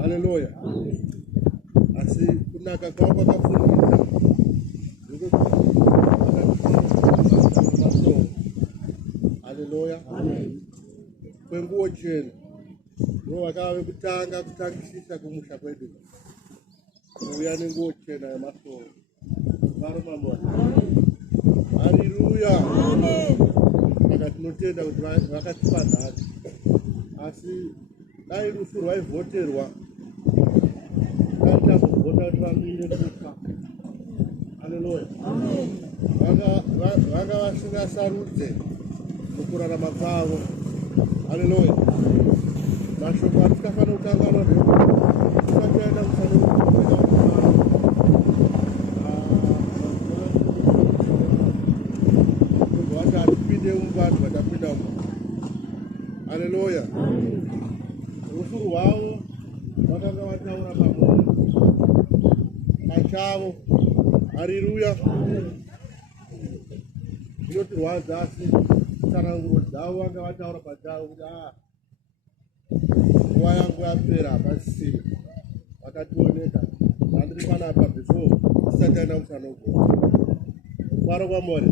Hallelujah. Asi kunaka kwao kwakafundisa haleluya kwenguo chenu ndio wakawe kutanga kutangisisa kumusha kwedu uya nenguo chena ya maso maro mambo haleluya amen akatinotenda kuti vakatipanda asi dai rufu rwaivoterwa vota vamire kufa haleluya vanga vasingasarudze mukurarama kwavo haleluya mashoko atisikafanira kukanganwa tisataenda vati hatipinde muvanhu vatapinda mu haleluya rufu rwavo vakanga vataura pamwe pachavo haleluya zvinotirwadza asi tsananguro dzavo vanga vataura pachavo kuti nguva yangu yapera hapasisina vakationeka handiri panapa before tisataenda musanogona kufara kwamori